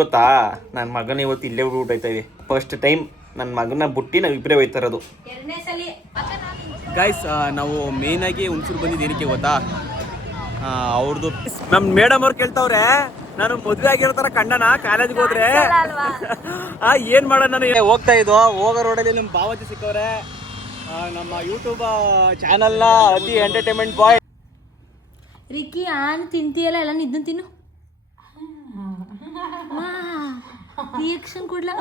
ಗೊತ್ತಾ, ನನ್ನ ಮಗನ ಇವತ್ತು ಇಲ್ಲೇ ಊಟೈತಾ ಇದೆ. ಫಸ್ಟ್ ಟೈಮ್ ನನ್ನ ಮಗನ ಬುಟ್ಟಿ ನಾವು ಇಬ್ಬರೇ ಹೋಯ್ತಾ ಇರೋದು. ಗೈಸ್, ನಾವು ಮೇಯ್ನಾಗಿ ಹುಣಸೂರು ಬಂದಿದ್ದು ಏನಕ್ಕೆ ಗೊತ್ತಾ, ಅವ್ರದ್ದು ನಮ್ಮ ಮೇಡಮ್ ಅವ್ರು ಕೇಳ್ತಾವ್ರೆ ನಾನು ಮದುವೆ ಆಗಿರೋ ಥರ ಕಂಡನ ಕಾಲೇಜ್ಗೆ ಹೋದ್ರೆ ಏನು ಮಾಡೋಣ. ನಾನು ಹೋಗ್ತಾ ಇದ್ದೋ, ಹೋಗೋ ರೋಡಲ್ಲಿ ನಮ್ಮ ಬಾವಾಜಿ ಸಿಕ್ಕವ್ರೆ, ನಮ್ಮ ಯೂಟ್ಯೂಬ್ ಚಾನಲ್ನ ಅತಿ ಎಂಟರ್ಟೈನ್ಮೆಂಟ್ ಬಾಯ್. ರಿಕ್ಕಿ ಆನ್ ತಿಂತೀಯಲ್ಲ, ಎಲ್ಲ ನಿದ್ದನ್ ತಿನ್ನು. ರಿಯಾಕ್ಷನ್ ಕೊಡ್ಲಾ?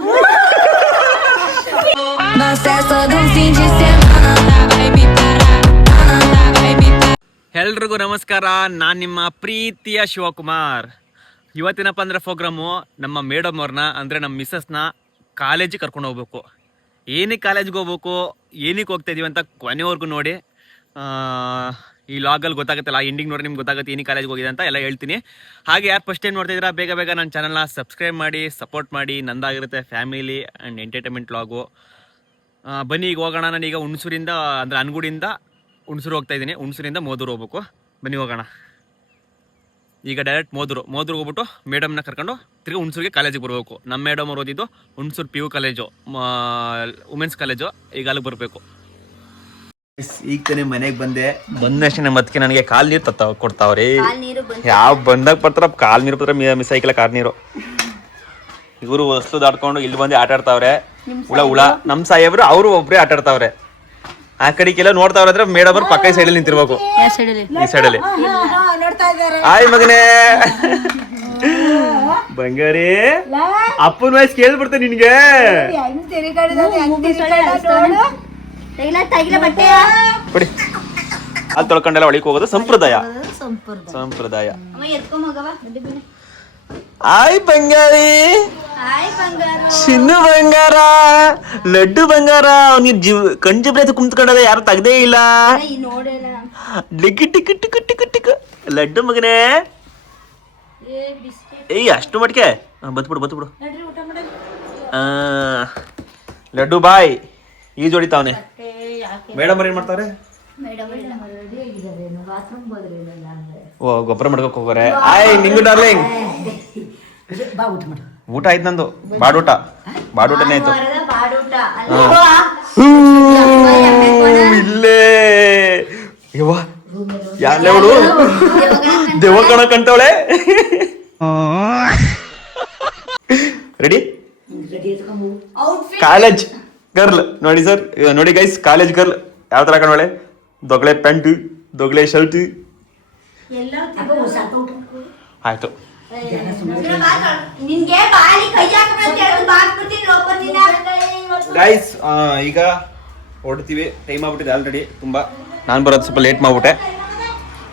ಎಲ್ರಿಗೂ ನಮಸ್ಕಾರ, ನಾನು ನಿಮ್ಮ ಪ್ರೀತಿಯ ಶಿವಕುಮಾರ್. ಇವತ್ತಿನಪ್ಪ ಅಂದ್ರೆ ಪ್ರೋಗ್ರಾಮು ನಮ್ಮ ಮೇಡಮ್ ಅವ್ರನ್ನ ಅಂದರೆ ನಮ್ಮ ಮಿಸ್ಸಸ್ನ ಕಾಲೇಜಿಗೆ ಕರ್ಕೊಂಡು ಹೋಗ್ಬೇಕು. ಏನಕ್ಕೆ ಕಾಲೇಜ್ಗೆ ಹೋಗ್ಬೇಕು, ಏನಕ್ಕೆ ಹೋಗ್ತಾ ಇದೀವಿ ಅಂತ ಕೊನೆವರೆಗೂ ನೋಡಿ. ಈ ಲಾಗಲ್ಲಿ ಗೊತ್ತಾಗುತ್ತಲ್ಲ, ಎಂಡಿಂಗ್ ನೋಡಿ ನಿಮ್ಗೆ ಗೊತ್ತಾಗುತ್ತೆ ಏನಕ್ಕೆ ಕಾಲೇಜ್ಗೆ ಹೋಗಿದೆ ಅಂತ ಎಲ್ಲ ಹೇಳ್ತೀನಿ. ಹಾಗೆ ಯಾರು ಫಸ್ಟ್ ಟೈಮ್ ನೋಡ್ತಿದ್ದೀರಾ, ಬೇಗ ಬೇಗ ನನ್ನ ಚಾನಲ್ನ ಸಬ್ಸ್ಕ್ರೈಬ್ ಮಾಡಿ ಸಪೋರ್ಟ್ ಮಾಡಿ. ನಂದಾಗಿರುತ್ತೆ ಫ್ಯಾಮಿಲಿ ಆ್ಯಂಡ್ ಎಂಟರ್ಟೈನ್ಮೆಂಟ್ ಲಾಗು. ಬನ್ನಿ ಈಗ ಹೋಗೋಣ. ನಾನೀಗ ಹುಣಸೂರಿಂದ ಅಂದರೆ ಅನ್ಗುಡಿಯಿಂದ ಹುಣಸೂರು ಹೋಗ್ತಾ ಇದ್ದೀನಿ. ಹುಣಸೂರಿಂದ ಮೋದೂರು ಹೋಗ್ಬೇಕು. ಬನ್ನಿ ಹೋಗೋಣ. ಈಗ ಡೈರೆಕ್ಟ್ ಮೋದೂರು ಹೋಗ್ಬಿಟ್ಟು ಮೇಡಮ್ನ ಕರ್ಕೊಂಡು ತಿರ್ಗಿ ಹುಣಸೂರಿಗೆ ಕಾಲೇಜಿಗೆ ಬರಬೇಕು. ನಮ್ಮ ಮೇಡಮ್ ಅವ್ರು ಓದಿದ್ದು Hunsur PU college, women's college. ಈಗ ಅಲ್ಲಿಗೆ ಬರಬೇಕು. ಈಗ ತಾನೇ ಮನೆಗೆ ಬಂದಷ್ಟೇ ಮತ್ಕೆ ನನಗೆ ಕಾಲು ನೀರು ಕೊಡ್ತಾವ್ರಿ. ಯಾವ ಬಂದಾಗ ಬರ್ತಾರ ಕಾಲು ನೀರು ಬರ್ತಾರ, ಮಿಸ್ ಆಯ್ಕಿಲ್ಲ ಕಾರ್ ನೀರು. ಇವರು ವಸ್ತು ದಾಟ್ಕೊಂಡು ಇಲ್ಲಿ ಬಂದು ಆಟ ಆಡ್ತಾವ್ರೆ. ಹುಳ ನಮ್ಮ ಸಾಹೇಬ್ರು ಅವರು ಒಬ್ಬರೇ ಆಟ ಆಡ್ತಾವ್ರೆ. ಆ ಕಡೆಗೆಲ್ಲ ನೋಡ್ತಾವ್ರೆ ಅಂದ್ರೆ ಮೇಡಮ್ ಅವ್ರು ಪಕ್ಕ ಸೈಡಲ್ಲಿ ನಿಂತಿರ್ಬೇಕು. ಈ ಸೈಡಲ್ಲಿ ಆಯ್ ಮಗನೇ ಬಂಗಾರಿ, ಅಪ್ಪನ ವಯಸ್ಸು ಕೇಳ್ಬಿಡ್ತೆ ನಿನ್ಗೆ. ಕೊಡಿ, ಅಲ್ಲಿ ತೊಳ್ಕೊಂಡೆಲ್ಲ ಒಳಗೆ ಹೋಗೋದು ಸಂಪ್ರದಾಯ. ಆಯ್ ಬಂಗಾರಿ, ಚಿನ್ನು ಬಂಗಾರ, ಲಡ್ಡು ಬಂಗಾರ. ಅವ್ನಿಗೆ ಕಣ್ಜಿಬ್ರೆ ಕುಂತ್ಕೊಂಡದ, ಯಾರು ತೆಗ್ದೇ ಇಲ್ಲ. Tick tick tick tick tick laddu ಮಗನೇ. ಏಯ್ ಅಷ್ಟು ಮಟ್ಕೆ ಬತ್ಬಿಡು. ಲಡ್ಡು ಬಾಯ್ ಈ ಜೋಡಿತಾವನೆ. ಮೇಡಮ್ ಅವ್ರು ಏನ್ ಮಾಡ್ತಾರೆ? ಓ, ಗೊಬ್ಬರ ಮಾಡ್ಕೋಕ್ ಹೋಗೋರೆ. ಆಯ್ ನಿಂಗು ಡಾರ್ಲಿಂಗ್, ಊಟ ಆಯ್ತು ನಂದು. ಬಾಡೂಟನೇ ಆಯ್ತು. ಇಲ್ಲೇ ಯಾರು ದೆವ್ವ ಕಣ ಕಂತವಳೆ. ರೆಡಿ? ಕಾಲೇಜ್ ಗರ್ಲ್ ನೋಡಿ ಸರ್, ನೋಡಿ ಗೈಸ್, ಕಾಲೇಜ್ ಗರ್ಲ್ ಯಾವ ತರ ಕಣವಳೆ. ದೊಗ್ಳೆ ಪ್ಯಾಂಟ್, ದೊಗ್ಳೆ ಶರ್ಟ್. ಆಯ್ತು. ಗೈಸ್, ಈಗ ಹೊಡ್ತೀವಿ. ಟೈಮ್ ಆಗ್ಬಿಟ್ಟಿದೆ ಆಲ್ರೆಡಿ ತುಂಬಾ. ನಾನು ಬರೋದು ಸ್ವಲ್ಪ ಲೇಟ್ ಮಾಡ್ಬಿಟ್ಟೆ.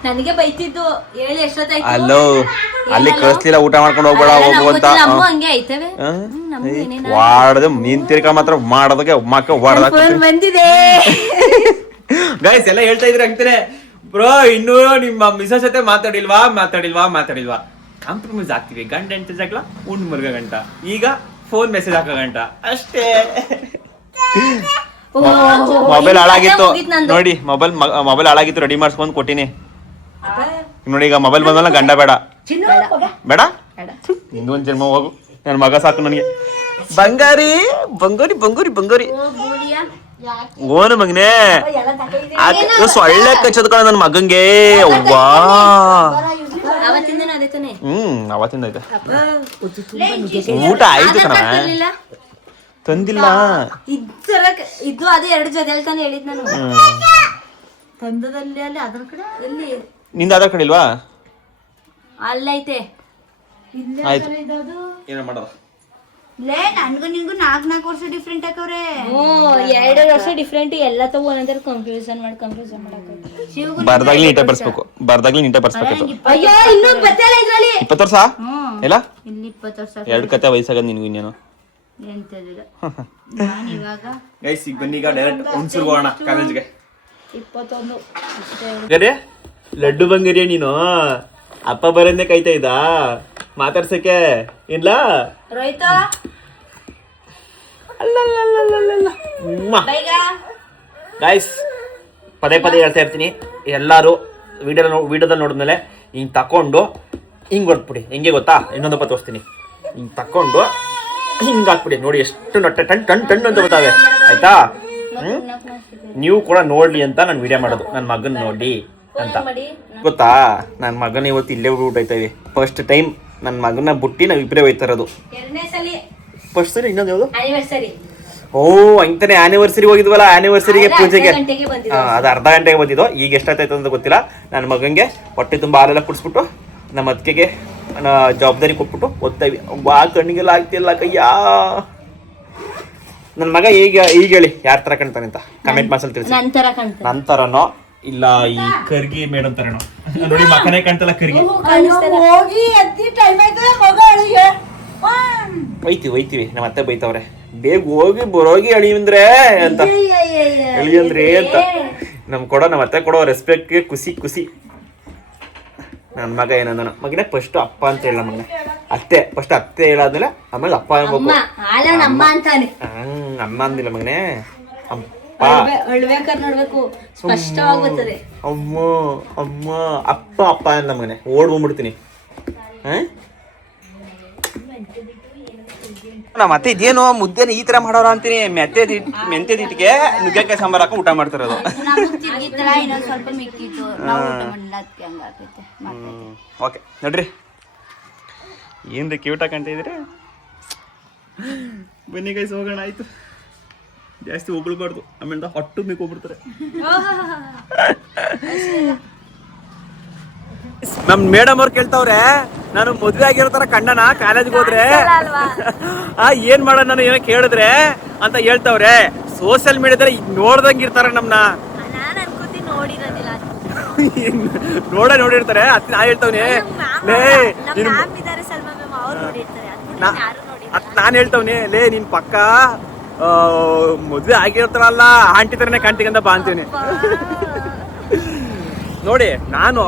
ನನಗೆ ಬೈತಿದ್ದು ಹೇಳಿ ಎಷ್ಟೊತ್ತಾಯ್ತು. ಅಲ್ಲೋ, ಅಲ್ಲಿ ಕಳಿಸ್ಲಿಲ್ಲ, ಊಟ ಮಾಡ್ಕೊಂಡು ಹೋಗ್ಬೇಡ ಹೋಗು ಅಂತ. ವಾಡದೆ ನೀನ್ ತಿರ್ಕ ಮಾತ್ರ ಮಾಡೋದಕ್ಕೆ ಮಕ್ಕ ಬಂದಿದೆ. ಗೈಸ್ ಎಲ್ಲ ಹೇಳ್ತಾ ಇದ್ರೆ ಅಂತಾನೆ, ಬ್ರೋ ಇನ್ನೂ ನಿಮ್ಮ ಮಿಸಸ್ ಜೊತೆ ಮಾತಾಡಿಲ್ವಾ ಕಾಂಪ್ರಮೈಸ್ ಆಗ್ತೀವಿ. ಗಂಟೆ ಎಂಟು ಜಗಳ ಉಂಡು ಮರ್ಗ ಗಂಟ. ಈಗ ಫೋನ್ ಮೆಸೇಜ್ ಹಾಕೋ ಗಂಟ ಅಷ್ಟೇ. ಮೊಬೈಲ್ ಹಾಳಾಗಿತ್ತು ನೋಡಿ, ಮೊಬೈಲ್ ಹಾಳಾಗಿತ್ತು, ರೆಡಿ ಮಾಡಿಸ್ಕೊಂಡು ಕೊಟ್ಟಿನಿ ನೋಡಿ. ಈಗ ಮೊಬೈಲ್ ಬಂದ್ಮೇಲೆ ಗಂಡ ಬೇಡ ಇನ್ನೊಂದು ಜನ್ಮ ಹೋಗು. ನನ್ನ ಮಗ ಸಾಕು ನನಗೆ. ಬಂಗಾರಿ ಓನು ಮಗನೇ, ಸೊಳ್ಳೆ ಕಚ್ಚದ್ಕಳ ನನ್ನ ಮಗಂಗೆ. ಅವ್ವಾ ಅವತ್ತಿಂದ ಐತೆ. ಊಟ ಆಯ್ತು ಕಣ, ತಂದಿಲ್ಲ. ಇದು ಅದೇ ಎರಡು ಜೊತೆ ತಾನೆ ಹೇಳಿದ್ ನಾನು. ತಂದದಲ್ಲಿ ಅಲ್ಲಿ ಅದ್ರ ಕಡೆ ಎಲ್ಲಿ ನಿಂದ ಆಧಾರ್ ಕಾರ್ಡ್ ಇಲ್ವಾ? ಅಲ್ಲೈತೆ. ಆಯ್ತು, ಏನೋ ಮಾಡೋದು. ನನ್ಗೂ ನಿನ್ಗೂ 4 ವರ್ಷ ಡಿಫ್ರೆಂಟ್ ಹಾಕವ್ರೆ. 2 ವರ್ಷ ಡಿಫ್ರೆಂಟ್. ಎಲ್ಲ ತಗೋ ಒಂದೊಂದರ ಕನ್ಫ್ಯೂಷನ್ ಮಾಡಕ್ಕೆ. ಬರ್ದಾಗ್ಲಿ ನೀಟಾಗಿ ಬರ್ಸ್ಬೇಕು. ಅಯ್ಯೋ ಇನ್ನೂ ಬತ್ತಲ್ಲ ಇದ್ರಲ್ಲಿ. 20 ವರ್ಷ ಇಲ್ಲ, ಇಲ್ಲಿ 20 ವರ್ಷ. 2 ಕತೆ ವಯಸ್ಸಾಗದ್ ನಿನ್ಗೂ ಇನ್ನೇನು. ಇವಾಗ ಗೈಸ್ ಈಗ ಬನ್ನಿ, ಈಗ ಡೈರೆಕ್ಟ್ ಹುಣಸೂರಿಗೆ ಹೋಗೋಣ ಕಾಲೇಜ್ಗೆ. 21 ಲಡ್ಡು ಬಂಗಾರಿಯ ನೀನು. ಅಪ್ಪ ಬರೋದೇ ಕಾಯ್ತಾ ಇದ್ದ ಮಾತಾಡ್ಸಕ್ಕೆ. ಇಲ್ಲ ರೋಹಿತ ಗೈಸ್, ಪದೇ ಹೇಳ್ತಾ ಇರ್ತೀನಿ, ಎಲ್ಲರೂ ವಿಡಿಯೋದಲ್ಲಿ ನೋಡಿದ್ಮೇಲೆ ಹಿಂಗೆ ತಕೊಂಡು ಹಿಂಗೆ ಹೊಡ್ಬಿಡಿ. ಹೆಂಗೆ ಗೊತ್ತಾ, ಇನ್ನೊಂದು ತೋರಿಸ್ತೀನಿ. ಹಿಂಗೆ ತಕ್ಕೊಂಡು ಹಿಂಗೆ ಹಾಕ್ಬಿಡಿ. ನೋಡಿ ಎಷ್ಟು ಟನ್ ಅಂತ ಬರ್ತಾವೆ. ಆಯ್ತಾ? ನೀವು ಕೂಡ ನೋಡ್ಲಿ ಅಂತ ನಾನು ವಿಡಿಯೋ ಮಾಡೋದು, ನನ್ನ ಮಗನ್ ನೋಡಿ ಅಂತ. ಗೊತ್ತಾ, ನನ್ನ ಮಗನ ಇವತ್ತು ಇಲ್ಲೇ ಊಟೈತೇವೆ. ಫಸ್ಟ್ ಟೈಮ್ ನನ್ನ ಮಗನ ಬುಟ್ಟಿ ನಾವು ಇಬ್ಬರೇ ಹೋಯ್ತಾ ಇರೋದು. ಫಸ್ಟ್ ಸರಿ ಇನ್ನೊಂದು ಯಾವುದು? ಓ ಅಂತಾನೆ ಆನಿವರ್ಸರಿ ಹೋಗಿದ್ವಲ್ಲ, ಆನಿವರ್ಸರಿಗೆ ಪೂಜೆಗೆ ಅದು ಅರ್ಧ ಗಂಟೆಗೆ ಬಂದಿದ್ದು. ಈಗ ಎಷ್ಟಾಯ್ತು ಅಂತ ಗೊತ್ತಿಲ್ಲ. ನನ್ನ ಮಗಂಗೆ ಹೊಟ್ಟೆ ತುಂಬ ಹಾಲೆಲ್ಲ ಕುಡಿಸ್ಬಿಟ್ಟು ನಮ್ಮ ಅತ್ತಿಗೆಗೆ ಜವಾಬ್ದಾರಿ ಕೊಟ್ಬಿಟ್ಟು ಓದ್ತಾಯಿವಿ. ಬಾ ಕಣ್ಣಿಗೆಲ್ಲ ಆಗ್ತಿಲ್ಲ ಕಯ್ಯಾ. ನನ್ನ ಮಗ ಈಗ ಹೇಳಿ ಯಾರ ತರ ಕಾಣ್ತಾನೆ ಅಂತ ಕಮೆಂಟ್ ಬಾಕ್ಸಲ್ಲಿ ತಿಳಿಸಿ. ನಂತರನೋ ಇಲ್ಲ ಈ ಕರ್ಗಿ ಮೇಡಮ್ ತರನೋ ನೋಡಿ, ಮಕ್ಕನೇ ಕಾಣ್ತಲ್ಲ ಕರ್ಗಿ. ಒಯ್ತೀವಿ ನಮ್ಮ ಅತ್ತೆ ಬೈತವ್ರೆ, ಬೇಗ ಹೋಗಿ ಬರೋಗಿ ಅಳಿಯಂದ್ರೆ ಅಂತ, ಅಳಿಯಂದ್ರೆ ಅಂತ. ನಮ್ಮ ಅತ್ತೆ ಕೊಡೋ ರೆಸ್ಪೆಕ್ಟ್ಗೆ ಖುಷಿ. ನನ್ನ ಮಗ ಏನಂದ, ಮಗನೇ ಫಸ್ಟ್ ಅಪ್ಪ ಅಂತ ಹೇಳ ಮಗನೇ, ಅತ್ತೆ ಫಸ್ಟ್ ಅತ್ತೆ ಹೇಳಾದ್ಮೇಲೆ ಆಮೇಲೆ ಅಪ್ಪ ಅನ್ಬೇಕು. ಅಮ್ಮ ಅಂದಿಲ್ಲ ಮಗನೇ, ಅಮ್ಮ ಅಪ್ಪ ಅಂದ ಮಗನೇ, ಓಡ್ಬಂದ್ಬಿಡ್ತೀನಿ. ನಮ್ಮ ಅತ್ತೆ ಇದೇನು ಮುದ್ದೆನ ಈ ತರ ಮಾಡೋರ ಅಂತೀನಿ. ಮೆಂತ್ಯದ ಹಿಟ್ಟಿಗೆ ನುಗ್ಗೆಕಾಯಿ ಸಾಂಬಾರ್ ಹಾಕೊಂಡು ಊಟ ಮಾಡ್ತಿರೋದು. ಓಕೆ ನೋಡ್ರಿ, ಏನ್ರಿ ಕ್ಯೂಟ್ ಹಾಕಂತಿದ್ರಿ. ಬನ್ನಿ ಗೈಸ್ ಹೋಗೋಣ. ಆಯ್ತು, ಜಾಸ್ತಿ ಹೋಗ್ಬಿಡ್ಬಾರ್ದು, ಆಮೇಲೆ ಹೊಟ್ಟು ಬೇಕು ಹೋಗ್ಬಿಡ್ತಾರೆ. ನಮ್ ಮೇಡಮ್ ಅವ್ರು ಕೇಳ್ತಾವ್ರೆ, ನಾನು ಮದ್ವೆ ಆಗಿರೋ ತರ ಕಂಡನ ಕಾಲೇಜ್ಗೆ ಹೋದ್ರೆ ಏನ್ ಮಾಡೋಣ ನಾನು ಏನೋ ಕೇಳಿದ್ರೆ ಅಂತ ಹೇಳ್ತಾವ್ರೆ. ಸೋಷಿಯಲ್ ಮೀಡಿಯಾದಲ್ಲಿ ನೋಡ್ದಂಗ ಇರ್ತಾರ ನಮ್ನ, ನೋಡಿರ್ತಾರೆ. ಅದ್ ನಾ ಹೇಳ್ತಾವ್ನಿ, ನಾನ್ ಹೇಳ್ತಾವ್ನಿ, ಲೇ ನಿನ್ ಪಕ್ಕ ಮದ್ವೆ ಆಗಿರ್ತಾರಲ್ಲ ಆಂಟಿ ತರನೇ ಕಾಣ್ತಿಗಂತ ಬಾ ಅಂತೀನಿ. ನೋಡಿ ನಾನು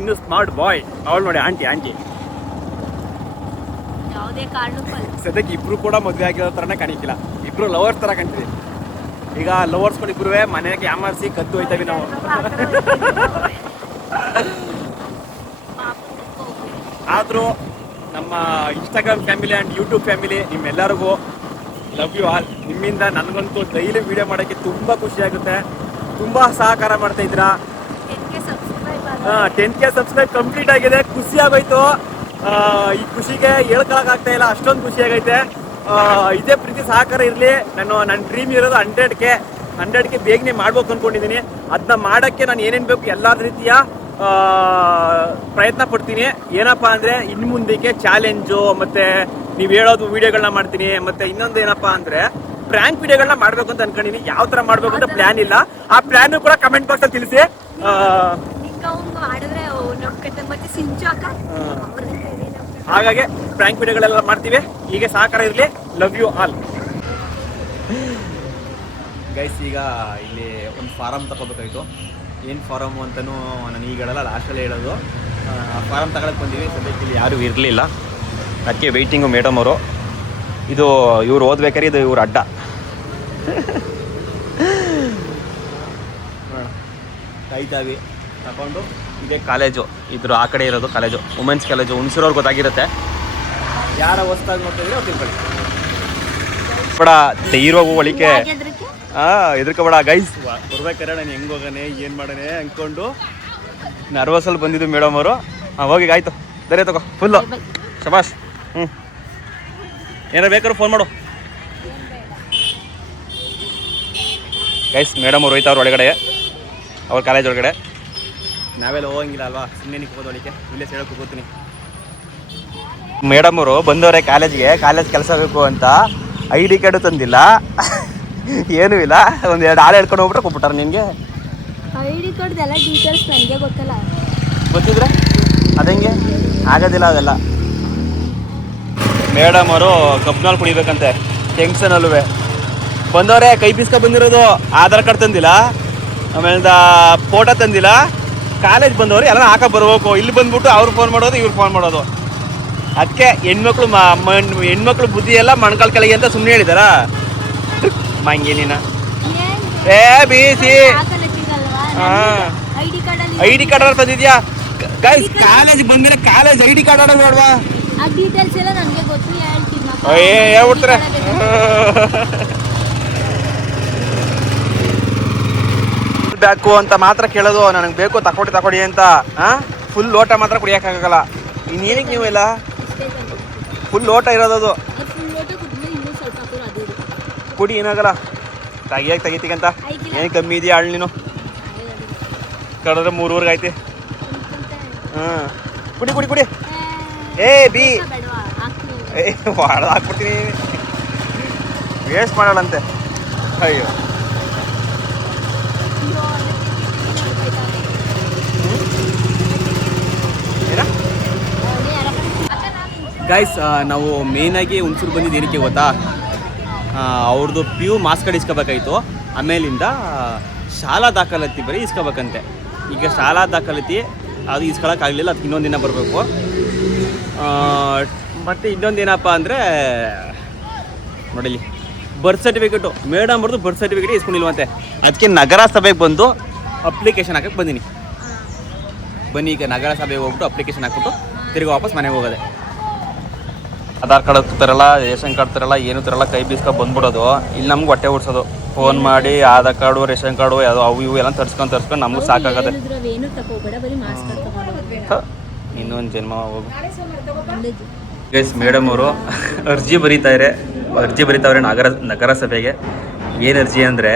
ಇನ್ನು ಸ್ಮಾರ್ಟ್ ಬಾಯ್, ಅವಳು ನೋಡಿ ಆಂಟಿ. ಸದ್ಯಕ್ಕೆ ಇಬ್ರು ಕೂಡ ಮದ್ವೆ ಆಗಿರೋ ತರನೇ ಕಾಣಿಕಿಲ್ಲ, ಇಬ್ರು ಲವರ್ಸ್ ತರ ಕಾಣ್ತೀವಿ. ಈಗ ಲವರ್ಸ್ಗಳು ಇಬ್ರು ಮನೆಗೆ ಯಾಮಾರಿಸಿ ಕದ್ದು ಹೋಯ್ತೇವೆ ನಾವು. ಆದ್ರೂ ನಮ್ಮ Instagram family and YouTube family ನಿಮ್ಮೆಲ್ಲರಿಗೂ ಲವ್ ಯು ಆಲ್. ನಿಮ್ಮಿಂದ ನನಗಂತೂ ಡೈಲಿ ವಿಡಿಯೋ ಮಾಡೋಕ್ಕೆ ತುಂಬಾ ಖುಷಿ ಆಗುತ್ತೆ, ತುಂಬಾ ಸಹಕಾರ ಮಾಡ್ತಾ ಇದ್ದೀರಾ. 10K ಸಬ್ಸ್ಕ್ರೈಬ್ ಕಂಪ್ಲೀಟ್ ಆಗಿದೆ, ಖುಷಿ ಆಗೋಯ್ತು. ಈ ಖುಷಿಗೆ ಹೇಳ್ಕೊಳಕ್ ಆಗ್ತಾ ಇಲ್ಲ, ಅಷ್ಟೊಂದು ಖುಷಿ ಆಗೈತೆ. ಇದೇ ಪ್ರೀತಿ ಸಹಕಾರ ಇರಲಿ. ನನ್ನ ಡ್ರೀಮ್ ಇರೋದು 100K ಬೇಗನೆ ಮಾಡ್ಬೇಕು ಅನ್ಕೊಂಡಿದ್ದೀನಿ. ಅದನ್ನ ಮಾಡೋಕ್ಕೆ ನಾನು ಏನೇನು ಬೇಕು ಎಲ್ಲ ರೀತಿಯ ಪ್ರಯತ್ನ ಪಡ್ತೀನಿ. ಏನಪ್ಪಾ ಅಂದರೆ ಇನ್ನು ಮುಂದಕ್ಕೆ ಚಾಲೆಂಜು ಮತ್ತು ನೀವು ಹೇಳೋದು ವಿಡಿಯೋಗಳನ್ನ ಮಾಡ್ತೀನಿ. ಮತ್ತು ಇನ್ನೊಂದು ಏನಪ್ಪಾ ಅಂದರೆ ಪ್ರ್ಯಾಂಕ್ ವಿಡಿಯೋಗಳನ್ನ ಮಾಡಬೇಕು ಅಂತ ಅನ್ಕೊಂಡಿನಿ. ಯಾವ ಥರ ಮಾಡಬೇಕು ಅಂತ ಪ್ಲ್ಯಾನ್ ಇಲ್ಲ. ಆ ಪ್ಲ್ಯಾನು ಕೂಡ ಕಮೆಂಟ್ ಬಾಕ್ಸಲ್ಲಿ ತಿಳಿಸಿ. ಹಾಗಾಗಿ ಪ್ರ್ಯಾಂಕ್ ವಿಡಿಯೋಗಳೆಲ್ಲ ಮಾಡ್ತೀವಿ. ಹೀಗೆ ಸಹಕಾರ ಇರಲಿ. Love you all guys. ಈಗ ಇಲ್ಲಿ ಒಂದು ಫಾರಮ್ ತಗೋಬೇಕಾಯ್ತು. ಏನು ಫಾರಮ್ ಅಂತಲೂ ನಾನು ಈಗ ಹೇಳಲ್ಲ, ಲಾಸ್ಟಲ್ಲೇ ಹೇಳೋದು. ಫಾರಮ್ ತಗೊಳಕ್ಕೆ ಬಂದೀವಿ. ಸದ್ಯಕ್ಕೆ ಇಲ್ಲಿ ಯಾರೂ ಇರಲಿಲ್ಲ, ಅದಕ್ಕೆ ವೆಯ್ಟಿಂಗು ಮೇಡಮ್ ಅವರು. ಇದು ಇವ್ರು ಓದ್ಬೇಕಾದ್ರೆ ಇದು ಇವ್ರ ಅಡ್ಡ. ಕಾಯ್ತಾವಿ ತಗೊಂಡು. ಇದೇ ಕಾಲೇಜು, ಇದ್ರ ಆ ಕಡೆ ಇರೋದು ಕಾಲೇಜು, ವುಮೆನ್ಸ್ ಕಾಲೇಜು. ಹುಣಸೂರವ್ರು ಗೊತ್ತಾಗಿರುತ್ತೆ, ಯಾರ ಹೊಸ್ದಾಗಿ ನೋಡ್ತಿದ್ರೆ ಅವ್ರು ತಿಳ್ಕೊಳ್ಳಿ. ಬೇಡ ಧೈರ್ಯವಾಗಿ ಒಳಿಕೆ ಎದ್ರಕೋಬೇಡ ಗೈಸ್. ಬರ್ಬೇಕಾರೆ ನಾನು ಹೆಂಗೆ ಹೋಗೋಣ ಏನು ಮಾಡೋಣ ಅಂದ್ಕೊಂಡು ನರ್ವಸಲ್ಲಿ ಬಂದಿದ್ದು ಮೇಡಮ್ ಅವರು. ಹೋಗಿ ಆಯ್ತು, ಧೈರ್ಯ ತಗೋ ಫುಲ್ಲು, ಶಬಾಷ್. ಏನಾರು ಬೇಕಾದ್ರೂ ಫೋನ್ ಮಾಡು ಗೈಸ್. ಮೇಡಮ್ ಅವ್ರು ಹೋಯ್ತವ್ರು ಒಳಗಡೆ, ಅವ್ರ ಕಾಲೇಜ್ ಒಳಗಡೆ. ನಾವೆಲ್ಲ ಹೋಗಂಗಿಲ್ಲ ಅಲ್ವಾ, ಸುಮ್ಮನೆ ನಿಂತ್ಕೋದು ಒಳಗೆ, ಇಲ್ಲೇ ಸೇಳಕ್ಕೆ ಹೋಗ್ತೀನಿ. ಮೇಡಮ್ ಅವರು ಬಂದವರೇ ಕಾಲೇಜ್ ಕೆಲಸ ಬೇಕು ಅಂತ ID ಕಾರ್ಡು ತಂದಿಲ್ಲ, ಏನೂ ಇಲ್ಲ. ಒಂದು 2 ಹಾಳು ಹೇಳ್ಕೊಂಡು ಹೋಗ್ಬಿಟ್ರೆ ಕೊಟ್ಬಿಟ್ಟಾರೆ. ನಿನಗೆ ID ಕಾರ್ಡ್ ಎಲ್ಲ ಡೀಟೇಲ್ಸ್ ನನಗೆ ಗೊತ್ತಲ್ಲ, ಗೊತ್ತಿದ್ರೆ ಅದಂಗೆ ಆಗೋದಿಲ್ಲ ಅದೆಲ್ಲ. ಮೇಡಮ್ ಅವರು ಕಬ್ನಲ್ಲಿ ಕುಡಿಬೇಕಂತೆ, ಟೆನ್ಷನಲ್ಲೂ ಬಂದವರೇ. ಕೈ ಬೀಸ್ಕೊ ಬಂದಿರೋದು, ಆಧಾರ್ ಕಾರ್ಡ್ ತಂದಿಲ್ಲ, ಆಮೇಲೆ ಫೋಟೋ ತಂದಿಲ್ಲ. ಕಾಲೇಜ್ ಬಂದವರು ಎಲ್ಲ ಹಾಕ ಬರ್ಬೇಕು. ಇಲ್ಲಿ ಬಂದ್ಬಿಟ್ಟು ಅವ್ರು ಫೋನ್ ಮಾಡೋದು, ಇವ್ರು ಫೋನ್ ಮಾಡೋದು. ಅದಕ್ಕೆ ಹೆಣ್ಮಕ್ಳು ಬುದ್ಧಿ ಎಲ್ಲ ಮಣ್ಕಾಲ್ ಕೆಳಗೆ ಅಂತ ಸುಮ್ಮನೆ ಹೇಳಿದಾರ. ಮಂಗೇನಿನ BC ID ಕಾರ್ಡ್ ತಂದಿದ್ಯಾ ಗೈಸ್? ಕಾಲೇಜ್ ಬಂದ್ಮೇಲೆ ಕಾಲೇಜ್ ID ಕಾರ್ಡ್ ಆಡೋದು ನೋಡ್ವಾ. ಆ ಡೀಟೇಲ್ಸ್ ಎಲ್ಲ ನನಗೆ ಗೊತ್ತು ಹೇಳ್ತೀನಿ ಹೇಳ್ಬಿಡ್ತಾರೆ. ಬೇಕು ಅಂತ ಮಾತ್ರ ಕೇಳೋದು, ನನಗೆ ಬೇಕು ತಕೊಡಿ ಅಂತ. ಫುಲ್ ಲೋಟ ಮಾತ್ರ ಕುಡಿಯೋಕ್ಕಾಗಲ್ಲ. ಇನ್ನೇನಕ್ಕೆ ನೀವೆಲ್ಲ ಫುಲ್ ಲೋಟ ಇರೋದದು ಕುಡಿ, ಏನಾಗಲ್ಲ. ತೆಗಿತೀಗಂತ ಏನು ಕಮ್ಮಿ ಇದೆಯಾ ಅಳ್ ನೀನು ಕಡಿದ್ರೆ 3 ಐತಿ. ಕುಡಿ ಕುಡಿ ಕುಡಿ. ಬಿ ಹಾಕ್ಬಿಡ್ತೀನಿ, ವೇಸ್ಟ್ ಮಾಡಲ್ಲಂತೆ. ಅಯ್ಯೋ ಗೈಸ್, ನಾವು ಮೇಯ್ನಾಗಿ ಹುಣಸೂರು ಬಂದಿದ್ದು ಏನಕ್ಕೆ ಗೊತ್ತಾ, ಅವ್ರದ್ದು PU ಮಾರ್ಕ್ಸ್ ಕಾರ್ಡ್ ಇಸ್ಕೋಬೇಕಾಯ್ತು. ಆಮೇಲಿಂದ ಶಾಲಾ ದಾಖಲಾತಿ ಬರೀ ಇಸ್ಕೋಬೇಕಂತೆ. ಈಗ ಶಾಲಾ ದಾಖಲಾತಿ ಅದು ಇಸ್ಕೊಳಕ್ಕಾಗಲಿಲ್ಲ, ಅದಕ್ಕೆ ಇನ್ನೊಂದು ದಿನ ಬರಬೇಕು. ಮತ್ತು ಇನ್ನೊಂದು ಏನಪ್ಪ ಅಂದರೆ ನೋಡಿಲಿ, ಬರ್ತ್ ಸರ್ಟಿಫಿಕೇಟು ಮೇಡಮ್ ಬರ್ದು ಬರ್ತ್ ಸರ್ಟಿಫಿಕೇಟ್ ಇಸ್ಕೊಂಡಿಲ್ವಂತೆ. ಅದಕ್ಕೆ ನಗರಸಭೆಗೆ ಬಂದು ಅಪ್ಲಿಕೇಶನ್ ಹಾಕಕ್ಕೆ ಬಂದೀನಿ. ಬನ್ನಿ, ಈಗ ನಗರಸಭೆಗೆ ಹೋಗ್ಬಿಟ್ಟು ಅಪ್ಲಿಕೇಶನ್ ಹಾಕ್ಬಿಟ್ಟು ತಿರ್ಗಿ ವಾಪಸ್ ಮನೆಗೆ ಹೋಗೋದೆ. ಆಧಾರ್ ಕಾರ್ಡ್ ತರಲ್ಲ, ರೇಷನ್ ಕಾರ್ಡ್ ತರಲ್ಲ, ಏನು ತರಲ್ಲ, ಕೈ ಬೀಸ್ಕೊಂಡು ಬಂದ್ಬಿಡೋದು. ಇಲ್ಲಿ ನಮ್ಗೆ ಹೊಟ್ಟೆ ಓಡಿಸೋದು. ಫೋನ್ ಮಾಡಿ ಆಧಾರ್ ಕಾರ್ಡು, ರೇಷನ್ ಕಾರ್ಡು, ಯಾವುದೋ ಅವು ಇವು ಎಲ್ಲ ತರ್ಸ್ಕೊಂಡು ನಮಗೂ ಸಾಕಾಗದೆ. ಇನ್ನೊಂದು ಜನ್ಮ ಹೋಗು. ಗೈಸ್, ಮೇಡಮ್ ಅವರು ಅರ್ಜಿ ಬರೀತಾವ್ರೆ ನಗರಸಭೆಗೆ. ಏನು ಅರ್ಜಿ ಅಂದರೆ,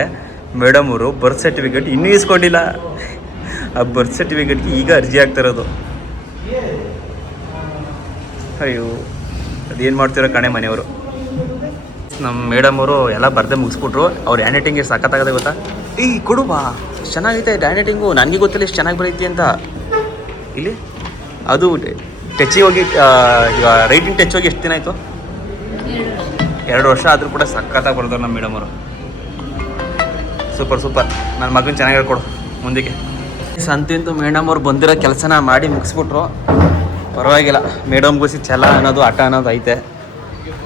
ಮೇಡಮ್ ಅವರು ಬರ್ತ್ ಸರ್ಟಿಫಿಕೇಟ್ ಇನ್ನೂ ಇಸ್ಕೊಂಡಿಲ್ಲ. ಆ ಬರ್ತ್ ಸರ್ಟಿಫಿಕೇಟ್ಗೆ ಈಗ ಅರ್ಜಿ ಆಗ್ತಿರೋದು. ಅಯ್ಯೋ, ಅದೇನು ಮಾಡ್ತಿರೋ ಕಣೆ ಮನೆಯವರು. ನಮ್ಮ ಮೇಡಮ್ ಅವರು ಎಲ್ಲ ಬರ್ದೆ ಮುಗಿಸ್ಬಿಟ್ರು. ಅವ್ರು ಹ್ಯಾಂಡ್ ರೈಟಿಂಗ್ ಎಷ್ಟು ಸಖತ್ತಾಗದೆ ಗೊತ್ತಾ. ಕೊಡು ಬಾ, ಚೆನ್ನಾಗೈತೆ ಹ್ಯಾಂಡ್ ರೈಟಿಂಗು, ನನಗೆ ಗೊತ್ತಿಲ್ಲ ಎಷ್ಟು ಚೆನ್ನಾಗಿ ಬರೀತಿ ಅಂತ. ಇಲ್ಲಿ ಅದು ಟಚ್ಚಿಗೆ ಹೋಗಿ, ಈಗ ರೈಟಿಂಗ್ ಟಚ್ ಹೋಗಿ ಎಷ್ಟು ದಿನ ಆಯಿತು? 2 ವರ್ಷ ಆದರೂ ಕೂಡ ಸಖತ್ತಾಗಿ ಬರ್ತಾರೆ ನಮ್ಮ ಮೇಡಮ್ ಅವರು. ಸೂಪರ್. ನನ್ನ ಮಗನ ಚೆನ್ನಾಗಿ ಹೇಳ್ಕೊಡು ಮುಂದಕ್ಕೆ. ಸಂತಿಂತು ಮೇಡಮ್ ಅವ್ರು ಬಂದಿರೋ ಕೆಲಸನ ಮಾಡಿ ಮುಗಿಸ್ಬಿಟ್ರು. ಪರವಾಗಿಲ್ಲ, ಮೇಡಮ್ಗೋಸಿ ಛಲ ಅನ್ನೋದು, ಹಠ ಅನ್ನೋದು ಐತೆ.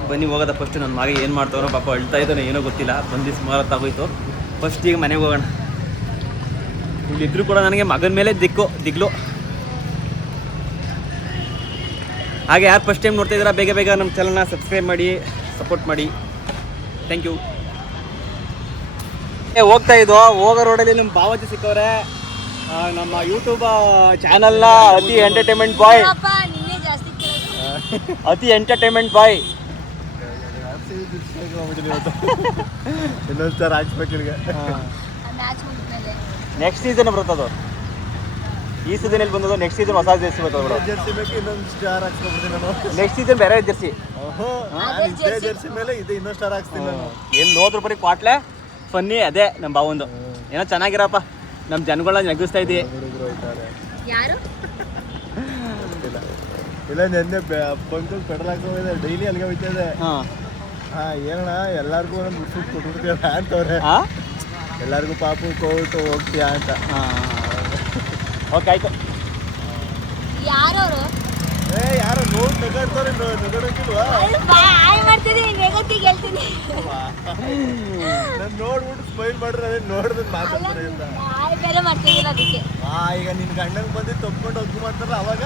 ಬನ್ನಿ ಹೋಗೋದ. ಫಸ್ಟ್ ನನ್ನ ಮಗ ಏನು ಮಾಡ್ತಾರೋ ಪಾಪ, ಅಳ್ತಾ ಇದ್ದಾನೆ, ಏನೋ ಗೊತ್ತಿಲ್ಲ. ಬಂದು ಸುಮಾರು ತಾಗೋಯ್ತು. ಫಸ್ಟ್ ಈಗ ಮನೆಗೆ ಹೋಗೋಣ. ಇಲ್ಲಿದ್ದರೂ ಕೂಡ ನನಗೆ ಮಗನ ಮೇಲೆ ದಿಗ್ಲು. ಹಾಗೆ ಯಾರು ಫಸ್ಟ್ ಟೈಮ್ ನೋಡ್ತಾ ಇದ್ದೀರಾ, ಬೇಗ ನಮ್ಮ ಚಾನಲ್ನ ಸಬ್ಸ್ಕ್ರೈಬ್ ಮಾಡಿ, ಸಪೋರ್ಟ್ ಮಾಡಿ. Thank you. ಹೋಗ್ತಾ ಇದ್ದೋ, ಹೋಗೋ ರೋಡಲ್ಲಿ ನಮ್ಮ ಬಾವಾಜಿ ಸಿಕ್ಕವ್ರೆ. ನಮ್ಮ ಯೂಟ್ಯೂಬ್ ಚಾನಲ್ನ ಅತಿ ಎಂಟರ್ಟೈನ್ಮೆಂಟ್ ಬಾಯ್. ಇನ್ನೊಂದು ಸ್ಟಾರ್ ಹಾಕ್ಸ್ಬೇಕು ಇಲ್ಲಿಗೆ. ನೆಕ್ಸ್ಟ್ ಸೀಸನ್ ಬರ್ತದೋ. ಈ ಸೀಸನಲ್ಲಿ ಬಂದದು, ನೆಕ್ಸ್ಟ್ ಸೀಸನ್ ಹೊಸ ಜರ್ಸಿ ಬರ್ತದೆ. ಜರ್ಸಿ ಬೇಕು, ಇನ್ನೊಂದು ಸ್ಟಾರ್ ಹಾಕ್ಸ್ಕೊಬಿಡ್ತೀನಿ ನಾನು. ನೆಕ್ಸ್ಟ್ ಸೀಸನ್ ಬೇರೆ ಜರ್ಸಿ. ಇದೇ ಜರ್ಸಿ ಮೇಲೆ ಇದೆ ಇನ್ನೊಂದು ಸ್ಟಾರ್ ಹಾಕ್ಸ್ತೀನಿ ನಾನು. ಏನು ನೋಡ್ರು ಬರೀ ಕ್ವಾಟ್ಲೆ ಫನ್ನಿ. ಅದೇ ನಮ್ಮ ಬಾವಂದು ಏನೋ ಚೆನ್ನಾಗಿರಪ್ಪ, ನಮ್ಮ ಜನಗಳನ್ನ ನಗಿಸ್ತಾ ಇದ್ದೀವಿ. ಇಲ್ಲ ನೆನ್ನೆ ಬಂದು ಪೆಟ್ರೋಲ್ ಹಾಕೋಇದೆ, ಡೈಲಿ ಅಲ್ಲಿಗೆ ಹೋಗ್ತಿದೆ. ಏನಣ್ಣ ಎಲ್ಲರಿಗೂ ಒಂದು ಬಿಟ್ಟು ಕೊಟ್ಬಿಡ್ತೀವ ಅಂತವ್ರೆ. ಎಲ್ಲರಿಗೂ ಪಾಪು ಕೋಟು ಹೋಗ್ತೀಯಾ ಅಂತ. ಓಕೆ, ಆಯ್ತು. ಯಾರೋ ನೋಡಿ ನಗಾಡ್ತಾರೆ, ನಗಾಡಕ್ಕಿಲ್ವಾ? ನಾನು ನೋಡ್ಬಿಟ್ಟು ಸ್ಮೈಲ್ ಮಾಡ್ರೆ ಅದೇ ನೋಡಿದ್ರೆ ಮಾತಾಡ್ತಾರೆ ಅಂತ. ಈಗ ನಿನ್ ಗಂಡಂಗೆ ಬಂದು ತಪ್ಕೊಂಡು ಹೋಗಿ ಮಾಡ್ತಾರಲ್ಲ ಅವಾಗ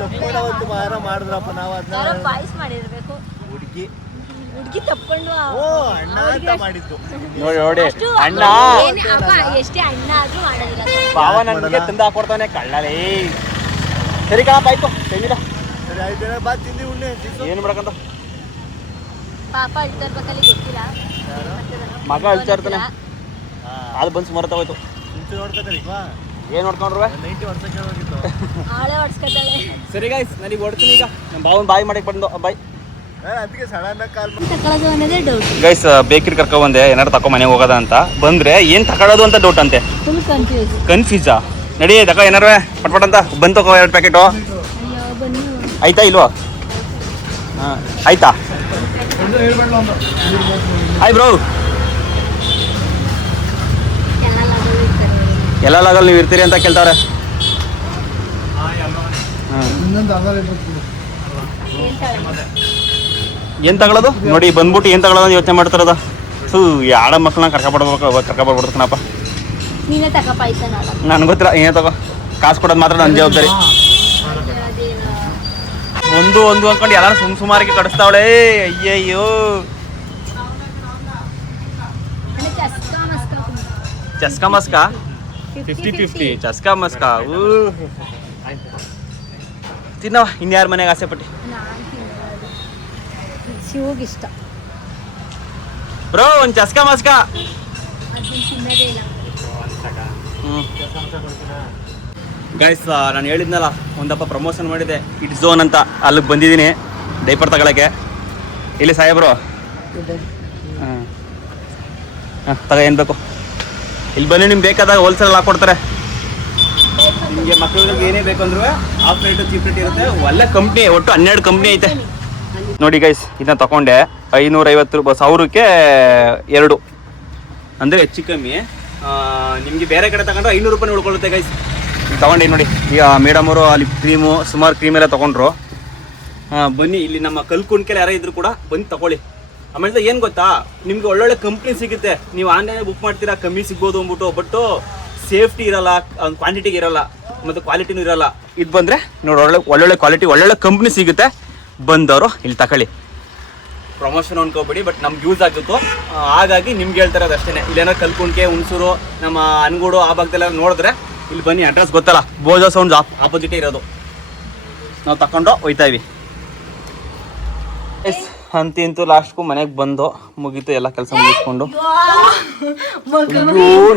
ತಪ್ಕೊಂಡು ಅವತ್ತು ಮಾರ ಮಾಡಿದ್ರಪ್ಪ. ನಾವು ಅದನ್ನ ಹುಡುಗಿ ತಪ್ಕೊಂಡು ಅಣ್ಣ ಅಂತ ಮಾಡಿದ್ದು ನೋಡಿ ಅಣ್ಣ ಎಷ್ಟೇ ಅಣ್ಣ ಆದ್ರೂ ಮಾಡೋದಿಲ್ಲ. ಬಾವ ನನಗೆ ತಂದು ಹಾಕೊಡ್ತಾನೆ ಕಳ್ಳಲೇ. ಸರಿ ಕಣಪ್ಪ, ಆಯ್ತು. ಸರಿ ಆಯ್ತು, ಬಾ ತಿಂದಿ ಉಣ್ಣೆ. ಏನು ಮಾಡಕಂತ ಪಾಪ ಅಳ್ತಾ ಇರ್ಬೇಕಲ್ಲಿ ಗೊತ್ತಿಲ್ಲ. ಮಗ ಅಳ್ತಾ ಇರ್ತಾನೆ, ಅದು ಬಂದು ಸುಮಾರು ತಗೋಯ್ತು. ನೋಡ್ಕೊತಾರೆ ಈಗ ಏನು ನೋಡ್ಕೊಂಡ್ರು 90 ವರ್ಷಕ್ಕೆ ಹೋಗಿತ್ತು. ಸರಿ ಗಾಯ್ಸ್, ನನಗೆ ಹೊಡ್ತೀನಿ ಈಗ. ನಮ್ಮ ಬಾವನ್ ಬಾಯಿ ಮಾಡಕ್ಕೆ ಬಂದು ಬಾಯ್. ಅದಕ್ಕೆ ಸಡನ್ ಕಾಲ್ ಗೈಸ್, ಬೇಕರಿ ಕರ್ಕೊ ಬಂದೆ, ಏನಾರು ತಕೊ ಮನೆಗೆ ಹೋಗೋದ ಅಂತ ಬಂದ್ರೆ ಏನ್ ತಗೊಳ್ಳೋದು ಅಂತ ಡೌಟ್ ಅಂತೆ. ಕನ್ಫ್ಯೂಸಾ? ನಡಿ ತಕೋ ಏನಾರು ಪಟ್ಪಟ್ ಅಂತ ಬಂದು ತಗೋ 2 ಪ್ಯಾಕೆಟು. ಆಯ್ತಾ ಇಲ್ವಾ? ಆಯ್ತಾ? Hi bro. ಎಲ್ಲ ಲಾಗಲ್ಲಿ ನೀವು ಇರ್ತೀರಿ ಅಂತ ಕೇಳ್ತಾವ್ರೆ. ಏನು ತಗೊಳ್ಳೋದು ನೋಡಿ, ಬಂದ್ಬಿಟ್ಟು ಏನು ತಗೊಳ್ಳೋದು ಯೋಚನೆ ಮಾಡ್ತಾರದ. ಯಾಡ ಮಕ್ಕಳನ್ನ ಕರ್ಕೊಬರ್ಬಿಡ್ತು ಕಣಪ್ಪ. ನೀನೇ ತಗಪ್ಪ. ನನಗೆ ಗೊತ್ತಿಲ್ಲ, ಏನೇ ತಗೋ. ಕಾಸು ಕೊಡೋದು ಮಾತ್ರ ನನ್ನ ಜವಾಬ್ದಾರಿ. ಒಂದು ಅನ್ಕೊಂಡು ಎಲ್ಲ ಸುಮಾರಿಗೆ ಕಡಿಸ್ತಾವಳೆ. ಅಯ್ಯಯ್ಯೋ ಚಸ್ಕಾ ಮಸ್ಕಾ 50-50 ಚಸ್ಕಾ ಮಸ್ಕಾ. ತಿನ್ನವ ಇನ್ಯಾರ ಮನೆಗೆ ಆಸೆ ಪಟ್ಟಿ. ಶಿವಗಿಷ್ಟ ಬ್ರೋ ಒಂದು ಚಸ್ಕಾ ಮಸ್ಕಾ. ಗೈಸ್ ನಾನು ಹೇಳಿದ್ನಲ್ಲ ಒಂದಪ್ಪ ಪ್ರಮೋಷನ್ ಮಾಡಿದೆ ಇಟ್ಸ್ ಝೋನ್ ಅಂತ, ಅಲ್ಲಿಗೆ ಬಂದಿದ್ದೀನಿ ಡೈಪರ್ ತಗೊಳಕ್ಕೆ. ಇಲ್ಲಿ ಸಾಹೇಬ್ರು ಹಾಂ ತಗೋ ಏನು ಬೇಕು ಇಲ್ಲಿ ಬನ್ನಿ. ನಿಮ್ಗೆ ಬೇಕಾದಾಗ ಹೋಲ್ಸೇಲ್ ಹಾಕ್ಕೊಡ್ತಾರೆ. ನಿಮಗೆ ಮಕ್ಕಳಿಗೆ ಏನೇ ಬೇಕು ಅಂದ್ರೂ ಆಫ್ ರೇಟು ಚೀಪ್ ರೇಟ್ ಇರುತ್ತೆ. ಒಳ್ಳೆ ಕಂಪ್ನಿ, ಒಟ್ಟು 12 ಕಂಪ್ನಿ ಐತೆ ನೋಡಿ ಗೈಸ್. ಇದನ್ನ ತಗೊಂಡೆ 550 ರೂಪಾಯಿ, 1000ಕ್ಕೆ 2 ಅಂದರೆ ಹೆಚ್ಚು ಕಮ್ಮಿ. ನಿಮಗೆ ಬೇರೆ ಕಡೆ ತಗೊಂಡ್ರೆ 500 ರೂಪಾಯಿ ಉಳ್ಕೊಳ್ಳುತ್ತೆ ಗೈಸ್. ತಗೊಂಡೆ ನೋಡಿ. ಈಗ ಮೇಡಮ್ ಅವರು ಲಿಪ್ ಕ್ರೀಮು ಸುಮಾರು ಕ್ರೀಮೆಲ್ಲ ತೊಗೊಂಡ್ರು. ಬನ್ನಿ ಇಲ್ಲಿ ನಮ್ಮ ಕಲ್ಕುಂಡ್ಕೆಲ್ಲ ಯಾರೇ ಇದ್ರು ಕೂಡ ಬಂದು ತಗೊಳ್ಳಿ. ಆಮೇಲೆ ಏನು ಗೊತ್ತಾ, ನಿಮ್ಗೆ ಒಳ್ಳೊಳ್ಳೆ ಕಂಪ್ನಿ ಸಿಗುತ್ತೆ. ನೀವು ಆನ್ಲೈನ್ ಬುಕ್ ಮಾಡ್ತೀರಾ ಕಮ್ಮಿ ಸಿಗ್ಬೋದು ಅಂದ್ಬಿಟ್ಟು, ಬಟ್ ಸೇಫ್ಟಿ ಇರಲ್ಲ, ಕ್ವಾಂಟಿಟಿಗೆ ಇರಲ್ಲ, ಮತ್ತು ಕ್ವಾಲಿಟಿನೂ ಇರಲ್ಲ. ಇದು ಬಂದರೆ ನೋಡಿ ಒಳ್ಳೊಳ್ಳೆ ಕ್ವಾಲಿಟಿ ಒಳ್ಳೊಳ್ಳೆ ಕಂಪ್ನಿ ಸಿಗುತ್ತೆ. ಬಂದವರು ಇಲ್ಲಿ ತಗೊಳ್ಳಿ. ಪ್ರಮೋಷನ್ ಅನ್ಕೋಬೇಡಿ, ಬಟ್ ನಮ್ಗೆ ಯೂಸ್ ಆಗಿತ್ತು, ಹಾಗಾಗಿ ನಿಮ್ಗೆ ಹೇಳ್ತಾರೆ ಅದಷ್ಟೇ. ಇಲ್ಲೇನಾರು ಕಲ್ಕುಂಡ್ಕೆ, ಹುಣಸೂರು, ನಮ್ಮ ಅನ್ಗೂಡು ಆ ಭಾಗದಲ್ಲೆಲ್ಲ ನೋಡಿದ್ರೆ ಇಲ್ಲಿ ಬನ್ನಿ. ಅಡ್ರೆಸ್ ಗೊತ್ತಲ್ಲ, ಬೋಜೋ ಸೌಂಡ್ಸ್ ಆಪೋಸಿಟೇ ಇರೋದು. ನಾವು ತಗೊಂಡು ಹೋಯ್ತಾ ಇವಿ. ಅಂತೂ ಲಾಸ್ಟ್ಗೂ ಮನೆಗೆ ಬಂದು ಮುಗೀತು ಎಲ್ಲ ಕೆಲಸ ಮುಗಿಸ್ಕೊಂಡು.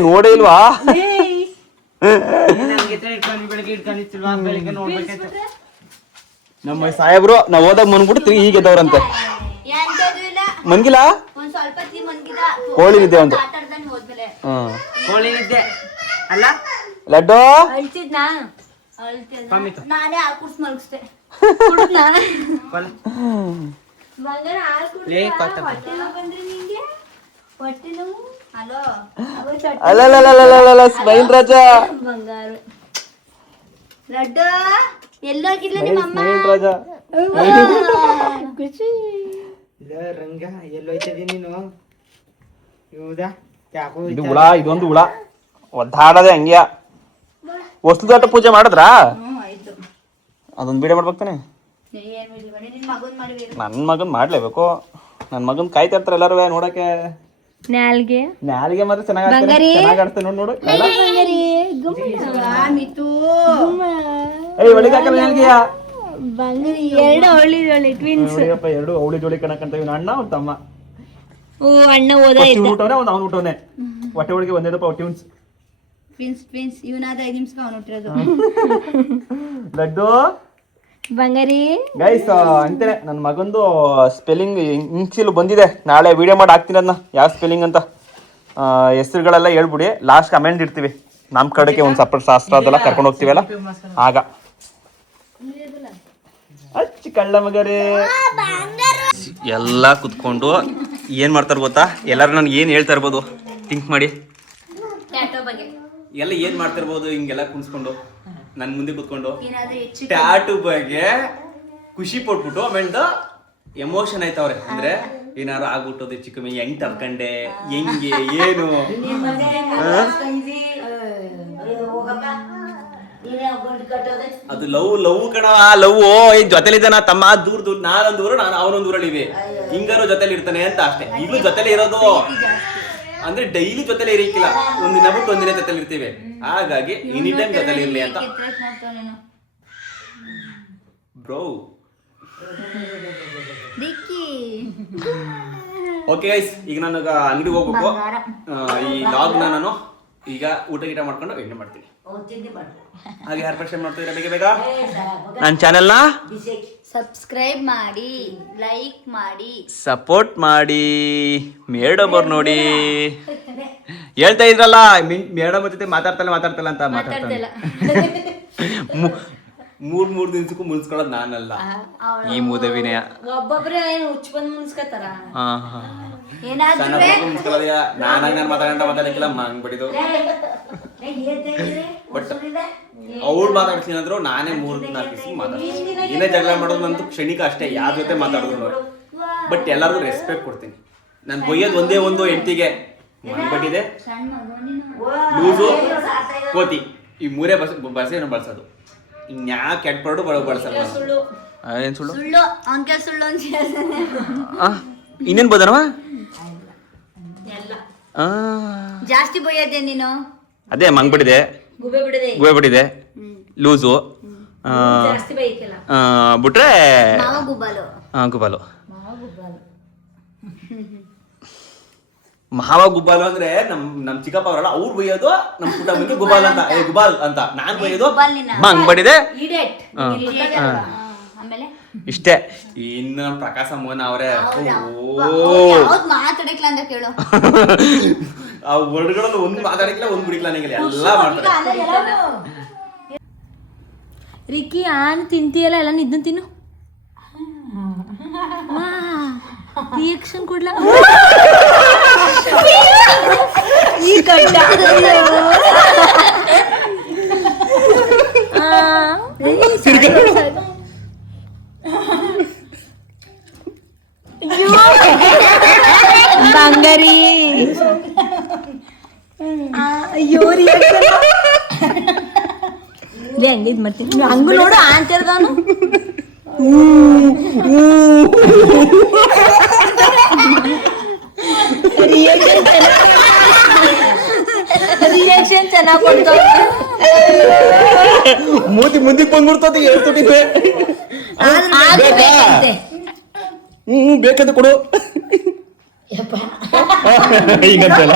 ನೋಡೇ ಇಲ್ವಾ ನಮ್ಮ ಸಾಹೇಬ್ರು ನಾವು ಹೋದಾಗ ಮನ್ಬಿಟ್ಟು ಈಗ ಎದ್ದವ್ರಂತೆ. ಮನ್ಗಿಲ್ಲ ಕೋಳಿ ನಿದ್ದೆ ಒಂದು. ಅಲ್ಲ ಲಡ್ಡು ನಾನೇ ಹಾಲು ಕುಡ್ಸ್ ಮಲಗಿಸ್ದೆ. ಅಲ್ಲ ಸ್ಮೈಲ್ ರಾಜ ಬಂಗಾರ ಲಡ್ಡು ಎಲ್ಲೋಗಿಲ್ಲ ನಿಮ್ಮಮ್ಮ ರಾಜ. ರಂಗ ಎಲ್ಲೋಯ್ತದಿ ನೀನು? ಇವುದಾ ಯಾಕೋ ಇದು ಹುಳ, ಇದೊಂದು ಹುಳ ಒದ್ದಾಡದೆ ಹಂಗ್ಯಾ. ವಸ್ತುದಾಟ ಪೂಜೆ ಮಾಡಿದ್ರಾ? ಅದೊಂದು ವಿಡಿಯೋ ಮಾಡ್ಬೇಕಾನೆ. ನನ್ನ ಮಗನ್ ಮಾಡ್ಲೇಬೇಕು. ನನ್ನ ಮಗನ್ ಕಾಯ್ತಾ ಇರ್ತಾರೆ ಎಲ್ಲರೂ ನೋಡಕ್ಕೆ. ನಾಲ್ಗೆ ಮಾತ್ರ ಚೆನ್ನಾಗಿ ಆಡ್ತಾರೆ ನೋಡು. ಎರಡು ಅವಳಿ ಜೋಳಿ ಕಣಕಂತ ಇವ್ನ ಅಣ್ಣ ಅವ್ನ ತಮ್ಮ. ಅಣ್ಣ ಊಟವನೇ ಅವ್ನು ಊಟವನೇ. ಹೊಟ್ಟೆ ಒಳಗೆ ಒಂದೇದಪ್ಪ ಟ್ಯೂನ್ಸ್. ಲಡ್ಡು ಬಂಗಾರಿ ಗೈಸ್ ಅಂತೇನೆ ನನ್ನ ಮಗಂದು ಸ್ಪೆಲ್ಲಿಂಗ್ ಇಂಗ್ಲೀಷಲ್ಲಿ ಬಂದಿದೆ. ನಾಳೆ ವಿಡಿಯೋ ಮಾಡಿ ಹಾಕ್ತೀನಿ ಅದನ್ನ, ಯಾವ ಸ್ಪೆಲ್ಲಿಂಗ್ ಅಂತ. ಹೆಸರುಗಳೆಲ್ಲ ಹೇಳ್ಬಿಡಿ, ಲಾಸ್ಟ್ ಕಮೆಂಟ್ ಇಡ್ತೀವಿ. ನಮ್ಮ ಕಡೆಗೆ ಒಂದು ಸಪ್ರೇಟ್ ಶಾಸ್ತ್ರ ಅದೆಲ್ಲ ಕರ್ಕೊಂಡು ಹೋಗ್ತೀವಲ್ಲ ಆಗ. ಅಚ್ಚಿ ಕಳ್ಳ ಮಗರೇ ಎಲ್ಲ ಕುತ್ಕೊಂಡು ಏನು ಮಾಡ್ತಾರೆ ಗೊತ್ತಾ? ಎಲ್ಲರೂ ನನಗೆ ಏನು ಹೇಳ್ತಾ ಇರ್ಬೋದು ಥಿಂಕ್ ಮಾಡಿ. ಎಲ್ಲ ಏನು ಮಾಡ್ತಿರ್ಬೋದು ಹಿಂಗೆಲ್ಲ ಕುಣಿಸ್ಕೊಂಡು ನನ್ನ ಮುಂದೆ ಕುತ್ಕೊಂಡು ಟ್ಯಾಟು ಬಗ್ಗೆ ಖುಷಿ ಪಟ್ಬಿಟ್ಟು ಆಮೇಲೆ ಎಮೋಷನ್ ಆಯ್ತವ್ರೆ. ಅಂದ್ರೆ ಏನಾರು ಆಗ್ಬಿಟ್ಟೋದು ಹೆಚ್ಚು ಕಮ್ಮಿ, ಹೆಂಗ್ ತರ್ಕಂಡೆ, ಹೆಂಗೆ ಏನು. ಅದು ಲವ್ ಕಣವ. ಲವ್ ಜೊತೆಲಿದ್ದಾನ ತಮ್ಮ, ದೂರ ನಾನೊಂದು ಊರು ಅವನೊಂದು ಊರಲ್ಲಿವೆ, ಹಿಂಗಾರು ಜೊತೆಲಿ ಇರ್ತಾನೆ ಅಂತ ಅಷ್ಟೇ. ಈಗಲೂ ಜೊತೆಲಿ ಇರೋದು ಅಂದ್ರೆ ಡೈಲಿ ಜೊತೆಲಿ ಇರಕ್ಕಿಲ್ಲ, ಒಂದಿನ ಬಿಟ್ಟು ಒಂದಿನ ಜೊತೆಲಿ ಇರ್ತೀವಿ. ಹಾಗಾಗಿ ಎನಿ ಟೈಮ್ ಜೊತೆಲಿ ಇರ್ಲಿ ಅಂತ ಬ್ರೋ. ಓಕೆ ಗೈಸ್, ಈಗ ನನಗೆ ಅಂಗಡಿಗೆ ಹೋಗ್ಬೇಕು. ಈ ಲಾಗ್ನ ನಾನು ಈಗ ಊಟ ಗೀಟ ಮಾಡ್ಕೊಂಡು ಎಂಡ್ ಮಾಡ್ತೀನಿ. ಹಾಗೆ ಯಾರು ಪರೀಕ್ಷೆ ಮಾಡ್ತಿದ್ರೆ ಬೇಗ ನನ್ನ ಚಾನೆಲ್ನ ಸಬ್ಸ್ಕ್ರೈಬ್ ಮಾಡಿ, ಲೈಕ್ ಮಾಡಿ, ಸಪೋರ್ಟ್ ಮಾಡಿ. ಮೇಡಮ್ ಅವ್ರು ನೋಡಿ ಹೇಳ್ತಾ ಇದ್ರಲ್ಲ, ಮೇಡಮ್ ಜೊತೆ ಮಾತಾಡ್ತಲ್ಲ ಅಂತ ಮಾತಾಡ್ತಾನೆ. ಮೂರ್ ದಿನಕ್ಕೂ ಮುನ್ಸ್ಕೊಳ್ಳೋದು ನಾನಲ್ಲ, ಈ ಮೂದವಿನೇ. ಒಬ್ಬೊಬ್ರೆ ಹುಚ್ಚ ಬಂದ್ ಮುನ್ಸ್ಕತಾರ. ನಾನು ಮಾತಾಡಕ್ಕಿಲ್ಲ ಮಂಗ್ಬಿಟ್ಟಿದ್ದು. ಬಟ್ ಅವ್ಳು ಮಾತಾಡ್ತೀನಿ ಅಂದ್ರು ನಾನೇ 3-4 ದಿವಸ ಮಾತಾಡ್ತೀನಿ. ಏನೇ ಜಗಳ ಮಾಡೋದಂತೂ ಕ್ಷಣಿಕ ಅಷ್ಟೇ, ಯಾರ ಜೊತೆ ಮಾತಾಡಿದ್ರು. ಬಟ್ ಎಲ್ಲರಿಗೂ ರೆಸ್ಪೆಕ್ಟ್ ಕೊಡ್ತೀನಿ. ನಾನು ಬೈಯೋದು ಒಂದೇ ಒಂದು ಹೆಂಡತಿಗೆ, ಮಂಗ್ಬಿಟ್ಟಿದೆ ಲೂಸು ಕೋತಿ ಈ ಮೂರೇ ಬಸ್ಸೇನು ಬಳಸೋದು ಇನ್ಯಾ ಕೆಟ್ಟ ಪೌಡರ್ ಬಳಸಲ್ಲ ಏನು ಸುಳ್ಳು ಸುಳ್ಳು ಅಂಕೆ ಸುಳ್ಳು ಅಂತ ಹೇಳ್ತಾನೆ. ಇನ್ನೇನು ಬೋದನವ ಎಲ್ಲ ಜಾಸ್ತಿ ಬೈಯೋದೆ ನೀನು. ಅದೇ ಮಂಗ್ಬಿಟ್ಟಿದೆ ಗುಬೆ ಬಿಡದೆ ಗುಬೆ ಬಿಟ್ಟಿದೆ ಲೂಸು ಜಾಸ್ತಿ ಬೈಕಲ್ಲ. ಬಿಟ್ರೆ ಮಾವ ಗುಬ್ಬಾಲು. ಗುಬಾಲು ಮಾವ ಗುಬ್ಬಾಲು. ಮಾವ ಗುಬ್ಬಾಲು ಅಂದ್ರೆ ನಮ್ ಚಿಕ್ಕಪ್ಪ ಅವರಲ್ಲ ಅವ್ರು ಬೈಯೋದು ನಮ್ ಕುಟುಂಬಕ್ಕೆ ಗುಬಾಲ್ ಅಂತ ಗುಬಾಲ್ ಅಂತ ನಾನ್ ಬೈಯೋದು ಗುಬ್ಬಾಲ್ ನೀನು. ಮಂಗ್ ಬಡಿದೆ Idiot. Idiot. ಆಮೇಲೆ ಇಷ್ಟೇ. ಇನ್ನು ನಮ್ ಪ್ರಕಾಶ ಮೋಹನ್ ಅವರೇ ಯಾವ್ದು ಮಾತಾಡಕ್ಲ ಅಂತ ಕೇಳು. ಆ ವರ್ಡ್ಗಳಲ್ಲಿ ಒಂದ್ ಮಾತಾಡಕ್ಕಿಲ್ಲ ಒಂದ್ ಬಿಡಿಕ್ಲ ನಂಗಿಲ್ಲ ಎಲ್ಲ ಮಾಡ್ತಾರೆ. ರಿಕ್ಕಿ ಆನ್ ತಿಂತೀಯಲ್ಲ ಎಲ್ಲ ನಿದ್ದನ್ ತಿನ್ನು. ರಿಯಾಕ್ಷನ್ ಕೊಡ್ಲಾ ಈ ಕಟ್ಟ ಬಂಗಾರಿ. ಅಯ್ಯೋ ರಿಯಾಕ್ಷನ್ ಹೆಂಗಿದ್ ಮಾಡ್ತೀನಿ ಹಂಗು ನೋಡು ಆಂತಿರ್ದಾನು. ರಿಯಾಕ್ಷನ್ ಚೆನ್ನಾಗಿ ಕೊಡ್ತಾವ. ಮೂತಿ ಮುಂದಕ್ಕೆ ಬಂದ್ಬಿಡ್ತದೆ ಹೇಳ್ತಿದ್ದೀನಿ. ಬೇಕಂತ ಕೊಡು ಈಗಂತೆಲ್ಲ